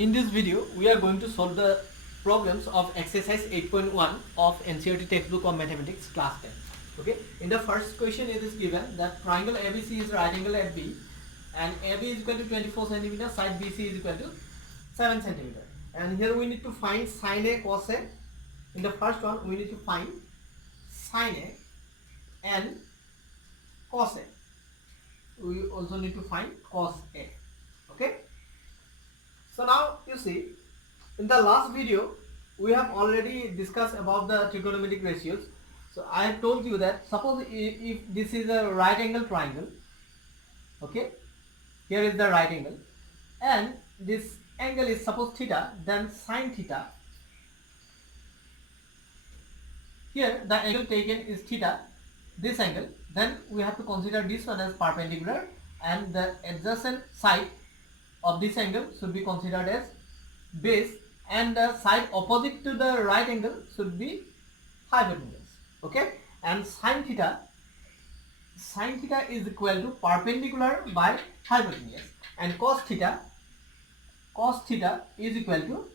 In this video, we are going to solve the problems of exercise 8.1 of NCERT textbook of mathematics class 10. Okay. In the first question, it is given that triangle ABC is right angle at B, and AB is equal to 24 centimeter, side BC is equal to 7 centimeter. And here we need to find sin A, cos A. In the first one, we need to find sin A and cos A. We also need to find cos A. Okay. So now you see, in the last video we have already discussed about the trigonometric ratios. So I have told you that suppose if this is a right angle triangle, okay, here is the right angle, and this angle is suppose theta, then sin theta, here the angle taken is theta, this angle, then we have to consider this one as perpendicular, and the adjacent side of this angle should be considered as base, and the side opposite to the right angle should be hypotenuse. Okay, and sin theta is equal to perpendicular by hypotenuse, and cos theta is equal to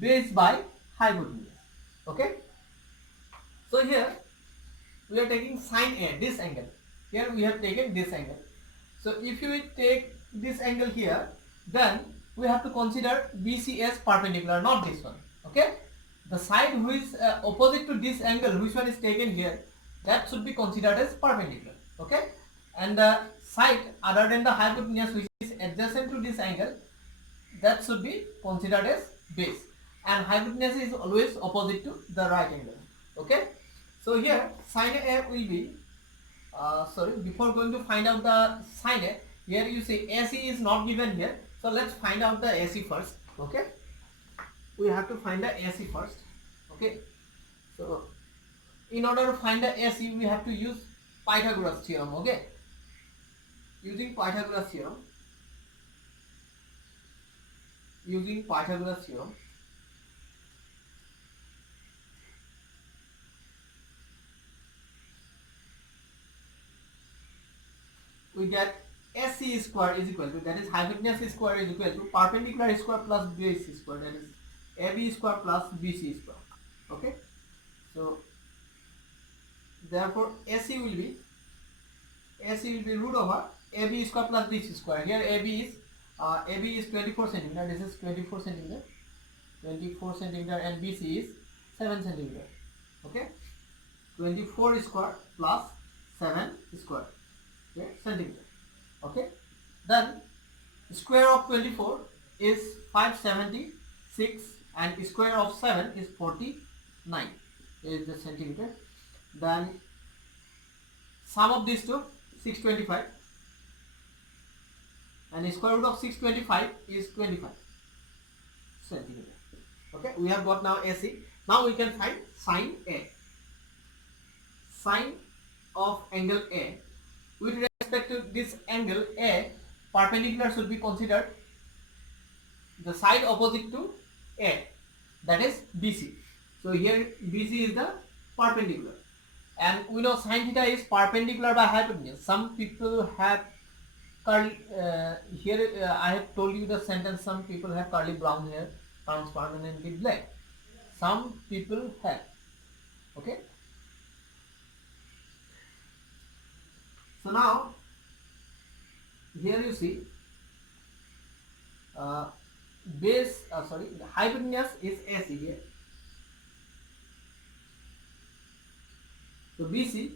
base by hypotenuse. Okay, so here we are taking sin A, this angle, here we have taken this angle. So if you take this angle here, then we have to consider BC as perpendicular, not this one. Okay, the side who is opposite to this angle, which one is taken here, that should be considered as perpendicular. Okay, and the side other than the hypotenuse which is adjacent to this angle, that should be considered as base, and hypotenuse is always opposite to the right angle. Okay, so here sin A will be before going to find out the sin A, here you see AC is not given here, so let's find out the AC first. Okay, we have to find the AC first. Okay, so in order to find the AC, we have to use Pythagoras theorem. Okay, using Pythagoras theorem, we get AC square is equal to, that is hypotenuse square is equal to perpendicular square plus base square, that is AB square plus BC square. Okay, so therefore AC will be root over AB square plus BC square. Here AB is 24 centimeter, this is 24 centimeter, and BC is 7 centimeter. Okay, 24 square plus 7 square, okay, centimeter. Okay, then square of 24 is 576, and square of 7 is 49, is the centimeter. Then sum of these two, 625, and square root of 625 is 25 centimeter. Okay, we have got now AC. Now we can find sin A. Sin of angle A, with respect to this angle A, perpendicular should be considered the side opposite to A, that is BC. So here BC is the perpendicular, and we know sin theta is perpendicular by hypotenuse. Some people have curly I have told you the sentence, some people have curly brown hair, turns permanently black. Some people have. Okay, so now here you see the hypotenuse is AC here. So BC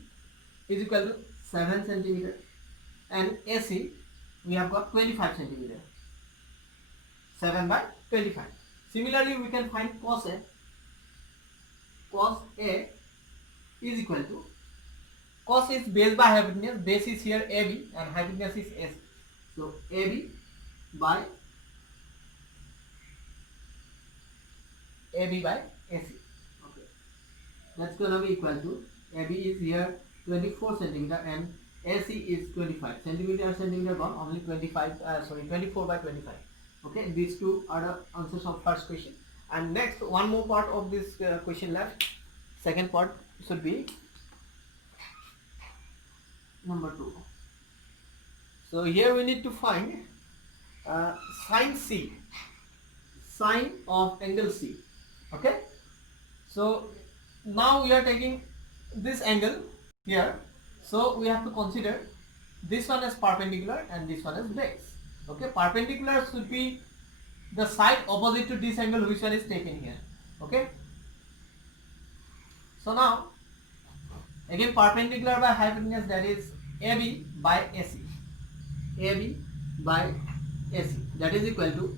is equal to 7 centimeter, and AC we have got 25 centimeter, 7 by 25. Similarly, we can find cos A. Cos A is equal to, cos is base by hypotenuse, base is here AB and hypotenuse is AC. So AB by AC. Okay, that's gonna be equal to, AB is here 24 centimeter and AC is 25 centimeter gone, only 24 by 25. Okay, these two are the answers of first question, and next one more part of this question left. Second part should be number 2. So here we need to find sin C. sine of angle C. Okay. So now we are taking this angle here. So we have to consider this one as perpendicular and this one as base. Okay. Perpendicular should be the side opposite to this angle which one is taken here. Okay. So now again perpendicular by hypotenuse, that is AB by AC. AB by AC, that is equal to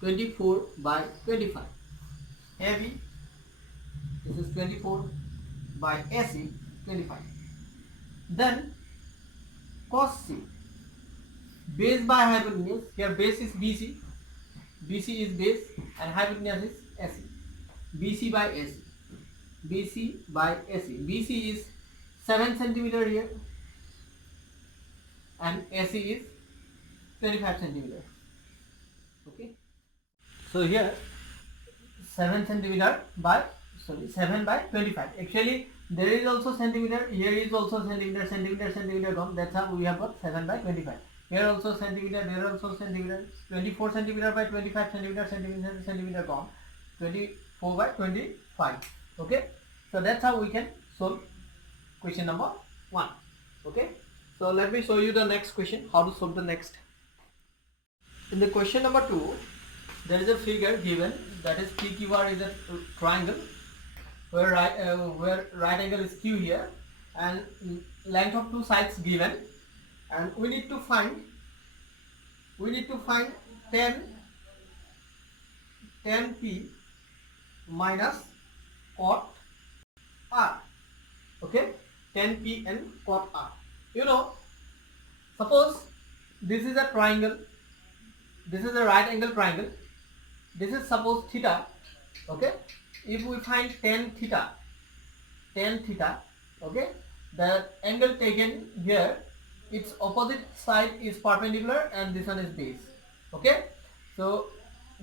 24 by 25. AB, this is 24 by AC, 25. Then cos C, base by hypotenuse, here base is BC, BC is base and hypotenuse is AC. BC by AC, BC by AC. BC is 7 centimeter here and AC is 25 centimeter. Okay. So here 7 centimeter by 7 by 25. Actually there is also centimeter, here is also centimeter gone. That's how we have got 7 by 25. Here also centimeter, there also centimeter. 24 centimeter by 25 centimeter gone. 24 by 25. Okay. So that's how we can solve question number 1. Okay. So let me show you the next question, how to solve the next. In the question number 2, there is a figure given, that is PQR is a triangle where right angle is Q here and length of two sides given, and we need to find 10p minus cot r. Okay, 10p and cot r. You know, suppose this is a triangle, this is a right angle triangle, this is suppose theta. Okay, if we find tan theta, okay, the angle taken here, its opposite side is perpendicular and this one is base. Okay, so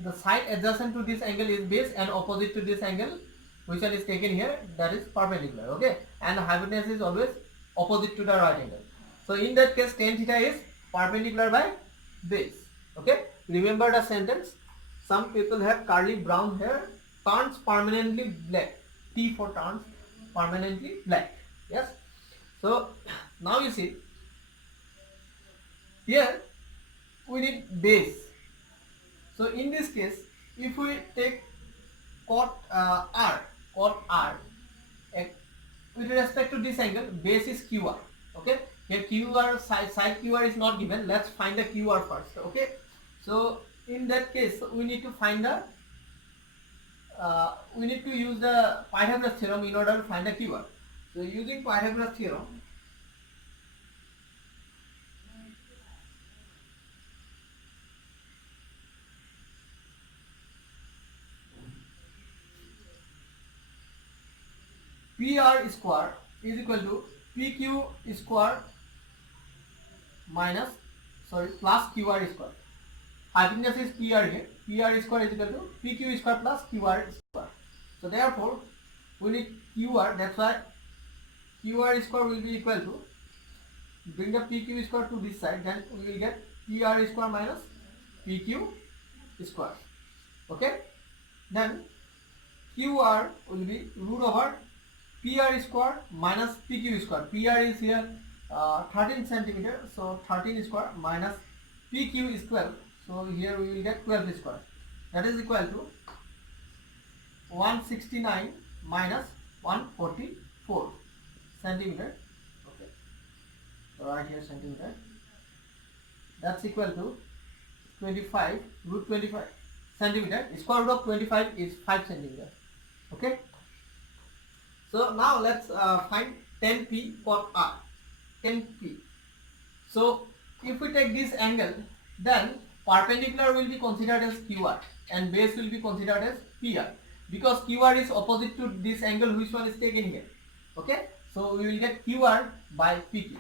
the side adjacent to this angle is base and opposite to this angle which one is taken here, that is perpendicular. Okay, and the hypotenuse is always opposite to the right angle. So in that case tan theta is perpendicular by base. Okay, remember the sentence, some people have curly brown hair, turns permanently black. T for turns permanently black. Yes. So now you see here we need base. So in this case, if we take cot r with respect to this angle, base is QR. Okay, here QR side QR is not given. Let's find the QR first. Okay, so in that case we need to find the we need to use the Pythagoras theorem in order to find the QR. So using Pythagoras theorem, PR square is equal to PQ square minus plus QR square. Hypotenuse is PR here. PR square is equal to PQ square plus QR square. So therefore we need QR. That's why QR square will be equal to, bring the PQ square to this side, then we will get PR square minus PQ square. Okay. Then QR will be root over PR square minus PQ square. PR is here 13 centimeter, so 13 square minus PQ is 12. So here we will get 12 square. That is equal to 169 minus 144 centimeter. Okay. So right here centimeter. That's equal to 25 root 25 centimeter. Square root of 25 is 5 centimeter. Okay. So now let's find 10p cot r. 10p. So if we take this angle, then perpendicular will be considered as QR and base will be considered as PR, because QR is opposite to this angle which one is taken here. Okay, so we will get QR by PQ.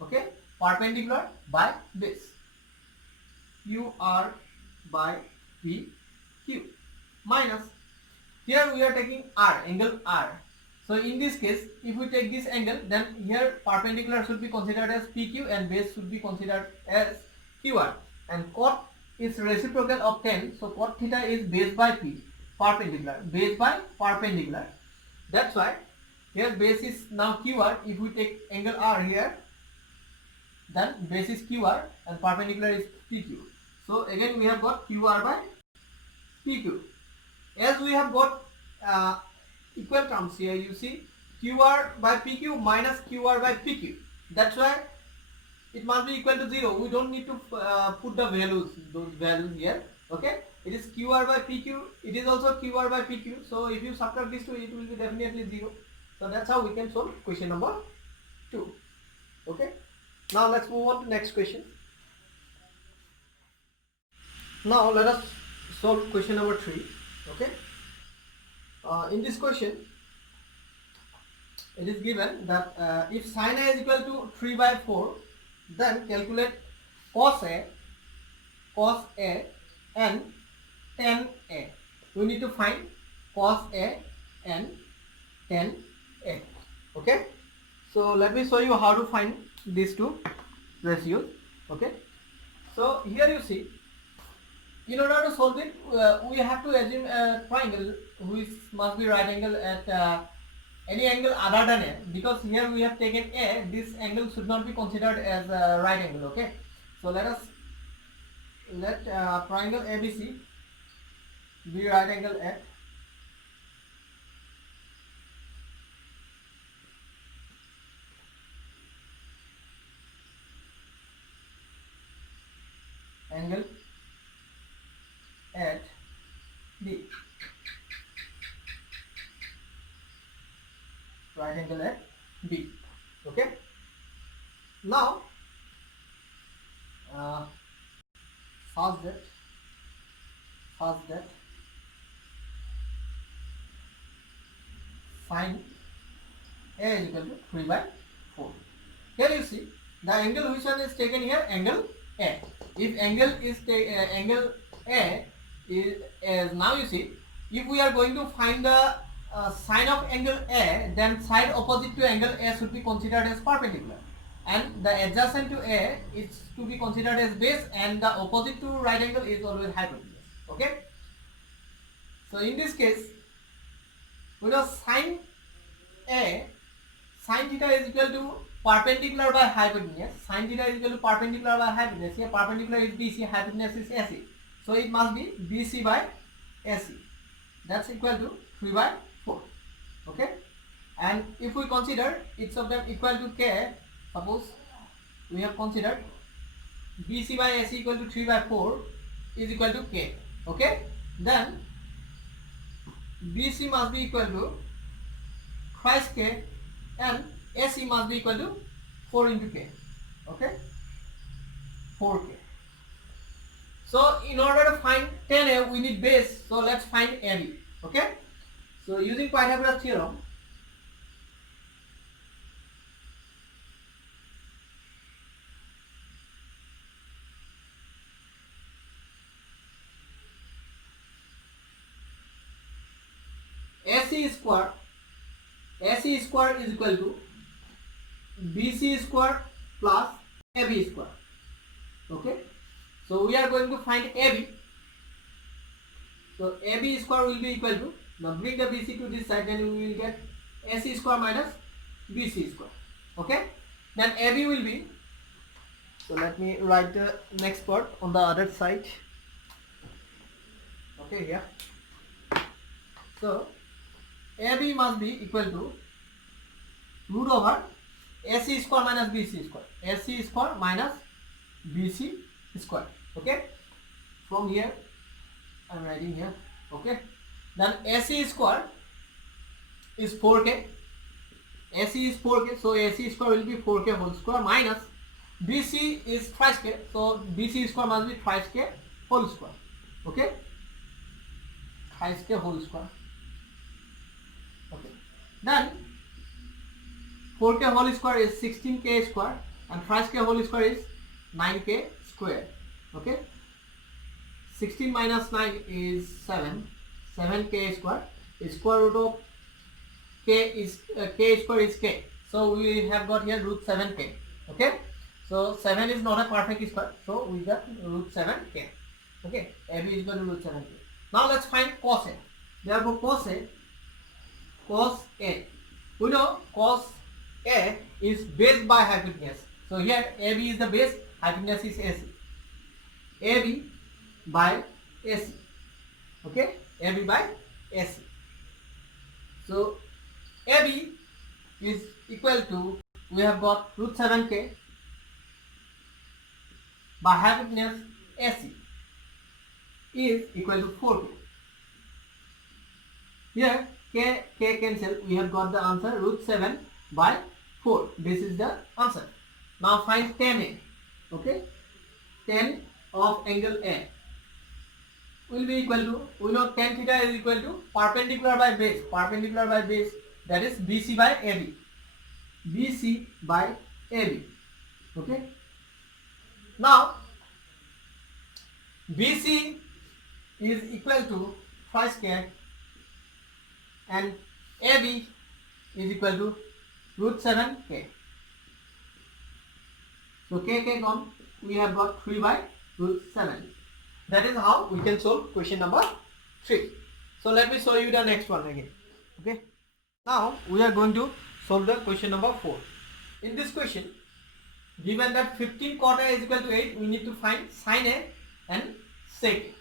Okay, perpendicular by base, QR by PQ minus, here we are taking R, angle R. So in this case, if we take this angle, then here perpendicular should be considered as PQ and base should be considered as QR, and cot is reciprocal of tan, so cot theta is base by p, perpendicular, base by perpendicular. That's why here base is now QR. If we take angle R here, then base is QR and perpendicular is PQ. So again we have got QR by PQ. As we have got equal terms here, you see QR by PQ minus QR by PQ. That's why it must be equal to 0. We don't need to put the values, those values here. Okay, it is QR by PQ. It is also QR by PQ. So if you subtract these two, it will be definitely 0. So that's how we can solve question number 2. Okay. Now let's move on to next question. Now let us solve question number 3. Okay. In this question, it is given that if sin A is equal to 3 by 4, then calculate cos A and tan A. We need to find cos A and tan A. Okay. So let me show you how to find these two ratios. Okay. So here you see, in order to solve it, we have to assume a triangle which must be right angle at any angle other than A, because here we have taken A. This angle should not be considered as a right angle. Okay. So let triangle ABC be right angle at angle at B, right angle at B. Okay. Now such that sin A is equal to 3 by 4. Here you see the angle which one is taken here, angle A. If angle is angle A is now you see, if we are going to find the sine of angle A, then side opposite to angle A should be considered as perpendicular, and the adjacent to A is to be considered as base, and the opposite to right angle is always hypotenuse. Okay. So in this case, because sin theta is equal to perpendicular by hypotenuse. Sin theta is equal to perpendicular by hypotenuse. Here perpendicular is BC, hypotenuse is AC. So it must be BC by AC. That's equal to 3 by 4. Okay. And if we consider each of them equal to K, suppose we have considered BC by AC equal to 3 by 4 is equal to K. Okay. Then BC must be equal to thrice K and AC must be equal to 4 into K. Okay. 4K. So in order to find tan A, we need base. So let's find AB. Okay. So using Pythagoras theorem, AC square is equal to BC square plus AB square. Okay. So we are going to find AB. So AB square will be equal to, now bring the BC to this side, then we will get AC square minus BC square. Okay. Then AB will be, so let me write the next part on the other side. Okay, here. So AB must be equal to root over AC square minus BC square. AC square minus BC square. Okay. From here I am writing here. Okay. Then AC square is 4K. AC is 4K. So AC square will be 4K whole square minus BC is thrice K. So BC square must be thrice K whole square. Okay. Thrice K whole square. Okay. Then 4K whole square is 16K square and thrice K whole square is 9K square. Okay. 16 minus 9 is 7. 7K square. Square root of K is K square is K. So we have got here root 7K. Okay. So 7 is not a perfect square. So we got root 7K. Okay, AB is equal to root 7k. Now let's find cos A. Therefore cos A, we know cos A is base by hypotenuse. So here AB is the base, hypotenuse is AC. AB by AC. Okay, AB by AC. So AB is equal to, we have got root 7k by hypotenuse AC is equal to 4k. Here k cancel, we have got the answer root 7 by 4. This is the answer. Now find tan A. Okay, tan of angle A will be equal to, we know tan theta is equal to perpendicular by base, that is BC by AB. BC by AB. Okay, now BC is equal to phi square and AB is equal to root 7k. So k gone, we have got 3 by root 7. That is how we can solve question number 3. So let me show you the next one again. Okay, now we are going to solve the question number 4. In this question, given that 15 cot A is equal to 8, we need to find sin A and sec A.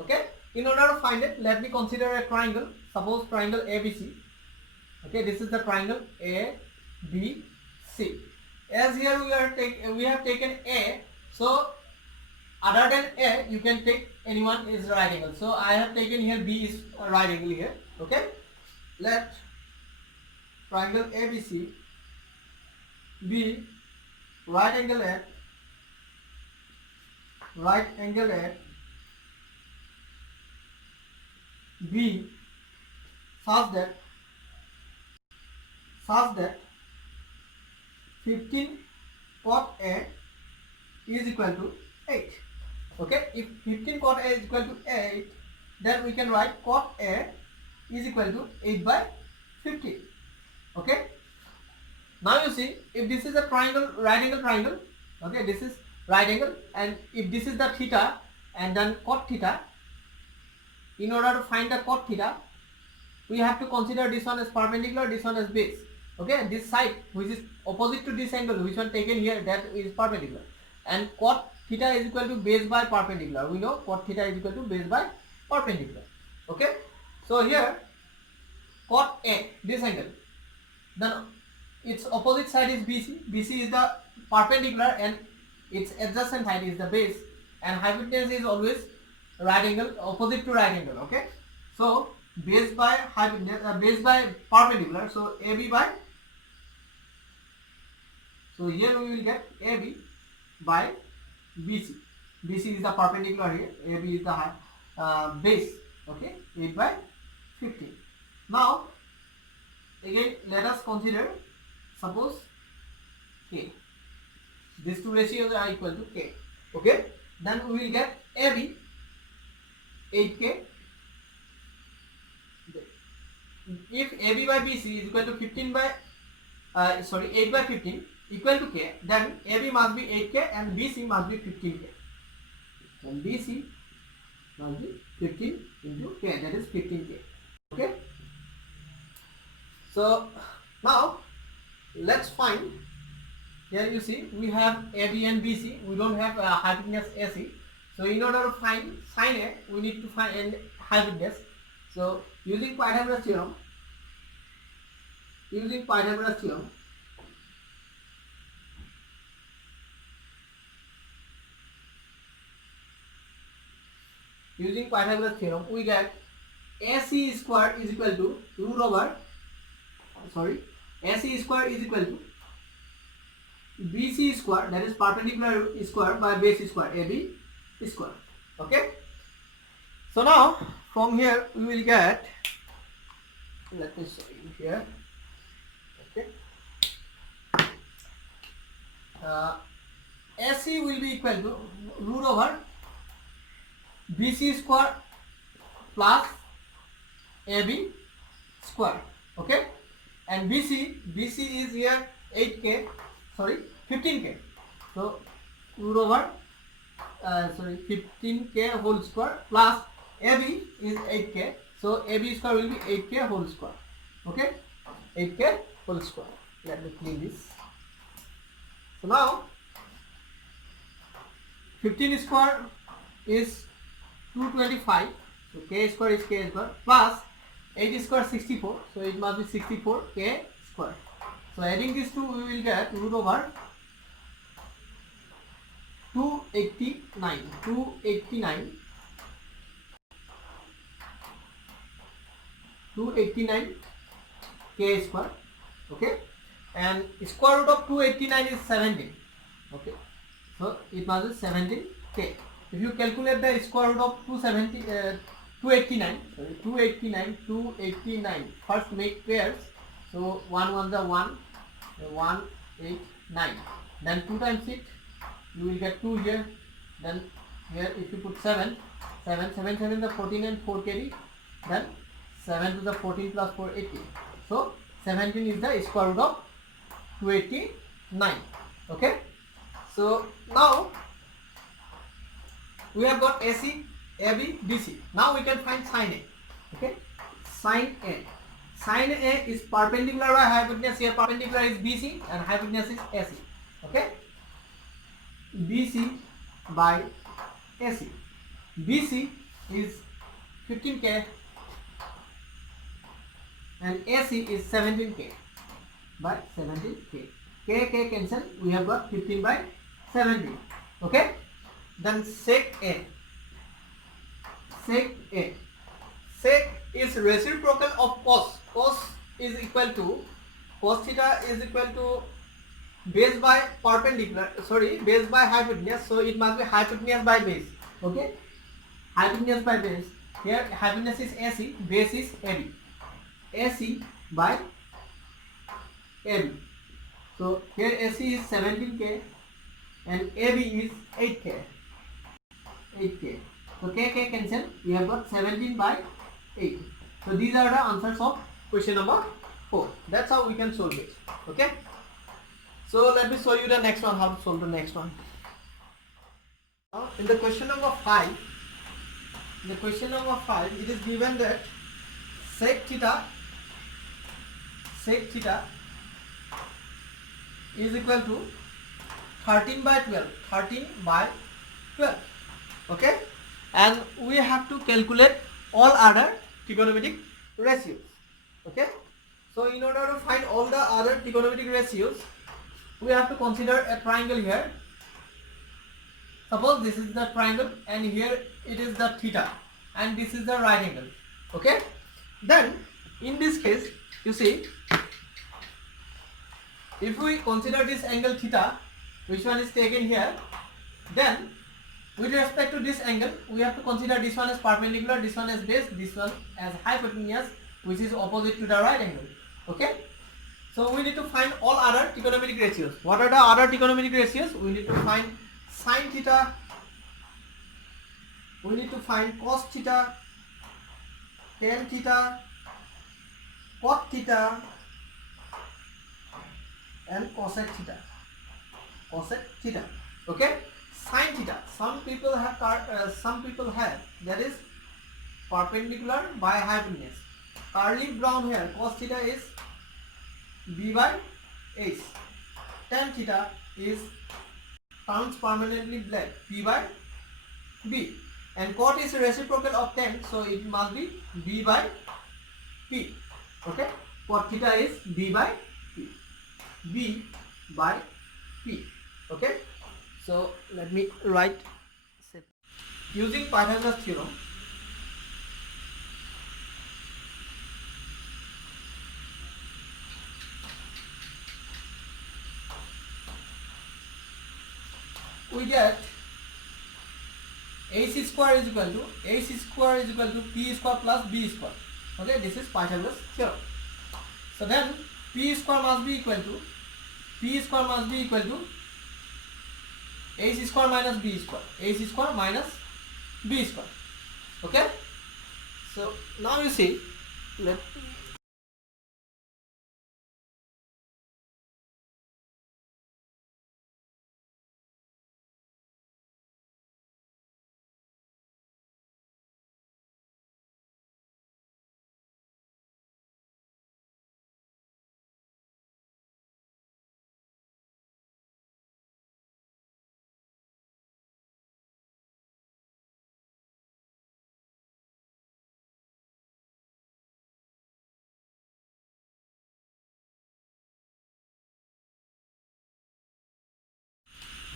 Okay, in order to find it, let me consider a triangle. Suppose triangle ABC. Okay, this is the triangle ABC. As here we have taken A, so other than A you can take anyone is right angle. So I have taken here B is right angle here. Okay, let triangle ABC be right angle at B such that 15 cot A is equal to 8. Okay, if 15 cot A is equal to 8, then we can write cot A is equal to 8 by 15. Okay, now you see, if this is a triangle, right angle triangle, okay, this is right angle, and if this is the theta and then cot theta, in order to find the cot theta, we have to consider this one as perpendicular, this one as base. Okay, this side which is opposite to this angle, which one taken here, that is perpendicular, and cot theta is equal to base by perpendicular. We know cot theta is equal to base by perpendicular. Okay, so here cot A, this angle, then its opposite side is BC. BC is the perpendicular and its adjacent side is the base, and hypotenuse is always right angle, opposite to right angle. Okay, so base by hypotenuse, base by perpendicular, so AB by, so here we will get AB by BC. BC is the perpendicular here, AB is the base. Okay, 8 by 15. Now again let us consider, suppose K, these two ratios are equal to K. Okay, then we will get AB 8K. If AB by BC is equal to 8 by 15 equal to K, then AB must be 8K and BC must be 15K. And BC must be 15 into K, that is 15K. Okay, so now let's find, here you see we have AB and BC, we don't have hypotenuse AC. So in order to find sin A, we need to find hypotenuse. So using Pythagoras theorem, using Pythagoras theorem, we get AC square is equal to root over, AC square is equal to BC square, that is perpendicular square, by base square, AB square. Okay, so now from here we will get, let me show you here. Okay, AC will be equal to root over BC square plus AB square. Okay, and BC is here 15K. So root over 15k whole square plus AB is 8k. So AB square will be 8k whole square. Okay, 8k whole square. Let me clean this. So now 15 square is 225. So k square is k square plus 8 square 64. So it must be 64k square. So adding these two, we will get root over 289 k square. Okay, and square root of 289 is 17. Okay, so it must be 17k. If you calculate the square root of 289, first make pairs. So 1 1 the 1, 1 8 9. Then 2 times it, you will get 2 here. Then here if you put 7 the 14 and 4 carry. Then 7 to the 14 plus 4 18. So 17 is the square root of 289. Okay. So now we have got AC, AB, BC. Now we can find sine A. Okay, sine A. Sine A is perpendicular by hypotenuse. Here perpendicular is BC and hypotenuse is AC. Okay, BC by AC. BC is 15k and AC is 17k by 17k. K cancel. We have got 15 by 17. Okay. Then sec A. Sec A. Sec is reciprocal of cos. Cos is equal to, cos theta is equal to base by perpendicular, base by hypotenuse. So it must be hypotenuse by base. Okay, hypotenuse by base. Here hypotenuse is AC, base is AB. AC by AB. So here AC is 17k and AB is 8k. 8k. So k cancel. We have got 17 by 8. So these are the answers of question number 4. That's how we can solve it. Okay. So let me show you the next one, how to solve the next one. Now in the question number 5, it is given that sec theta is equal to 13 by 12. Okay, and we have to calculate all other trigonometric ratios. Okay, so in order to find all the other trigonometric ratios, we have to consider a triangle here. Suppose this is the triangle and here it is the theta and this is the right angle. Okay, then in this case, you see, if we consider this angle theta, which one is taken here, then with respect to this angle, we have to consider this one as perpendicular, this one as base, this one as hypotenuse, which is opposite to the right angle. Okay, so we need to find all other trigonometric ratios. What are the other trigonometric ratios? We need to find sin theta, we need to find cos theta, tan theta, cot theta, and cosec theta. Okay, sin theta. Some people have that is perpendicular by hypotenuse. Curly brown hair. Cos theta is b by h. Tan theta is turns permanently black. p by b. And cot is reciprocal of tan, so it must be b by p. Okay, cot theta is b by p. B by P. Okay, so let me write using Pythagoras theorem. We get AC square is equal to P square plus B square. Okay, this is Pythagoras theorem. So then P square must be equal to AC square minus B square. AC square minus B square. Okay. So now you see, let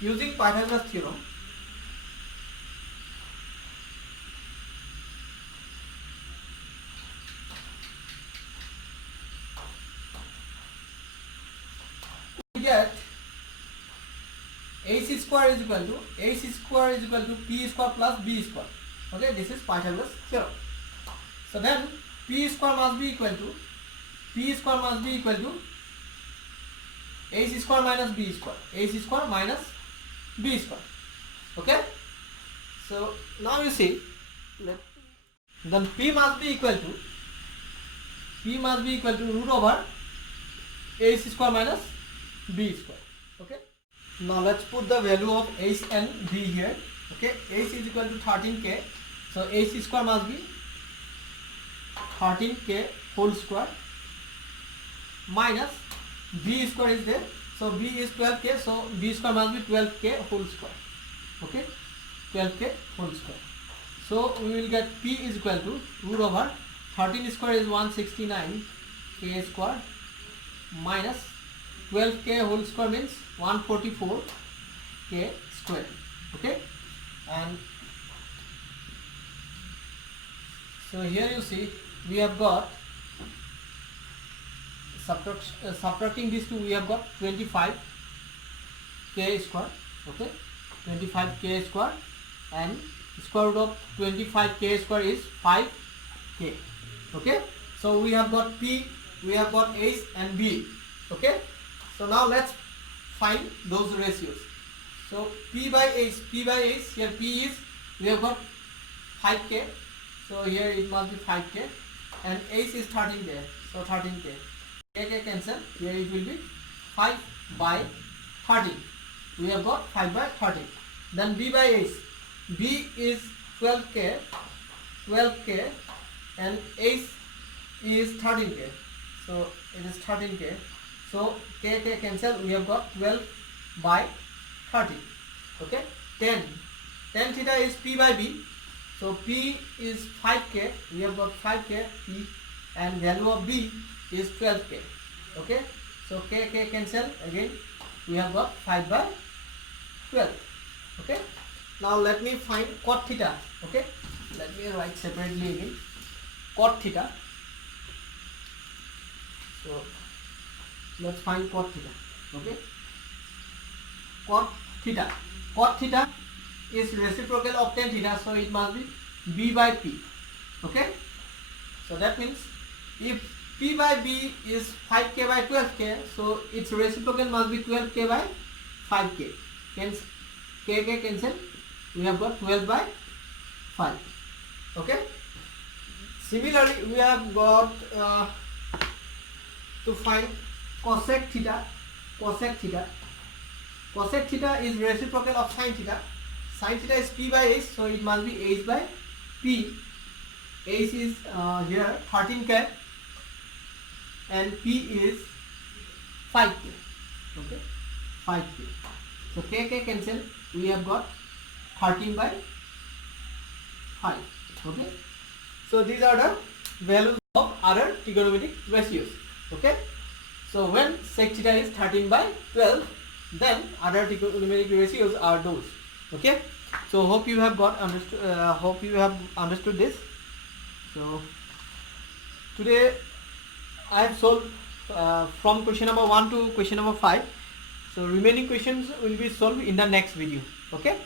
using Pythagoras theorem, we get AC square is equal to P square plus B square. Okay, this is Pythagoras theorem. So then P square must be equal to AC square minus B square. Okay, so now you see, then P must be equal to root over AC square minus B square. Okay, now let's put the value of H and B here. Okay, H is equal to 13k, so AC square must be 13k whole square minus B square is there, so B is 12k, so B square must be 12k whole square. Okay, 12k whole square. So we will get P is equal to root over 13 square is 169 k square minus 12k whole square means 144 k square. Okay, and so here you see we have got subtracting these two, we have got 25 k square. Okay, 25 k square, and square root of 25 k square is 5k. Okay, so we have got P, we have got H and B. Okay, so now let's find those ratios. So P by H, here P is, we have got 5k, so here it must be 5k, and H is 13k, so 13k. K cancel, here it will be 5 by 13. We have got 5 by 13. Then B by H, B is 12k, and H is 13k, so it is 13k. So K cancel, we have got 12 by 13. Okay, 10 theta is P by B, so P is 5k, we have got 5k P, and value of B is 12k. Okay, so K cancel, again we have got 5 by 12. Okay, now let me find cot theta. Okay, let me write separately again cot theta. So let's find cot theta. Okay, cot theta is reciprocal of tan theta, so it must be B by P. Okay, so that means if P by B is 5k by 12k, so its reciprocal must be 12k by 5k. Hence K cancel, we have got 12 by 5. Okay, similarly we have got to find cosec theta. Cosec theta is reciprocal of sin theta. Sin theta is P by H, so it must be H by P. H is here 13k, and P is 5k. Okay, 5k. So K cancel, we have got 13 by 5. Okay, so these are the values of other trigonometric ratios. Okay, so when sec theta is 13 by 12, then other trigonometric ratios are those. Okay, so hope you have got understood this. So today I have solved from question number 1 to question number 5. So remaining questions will be solved in the next video. Okay.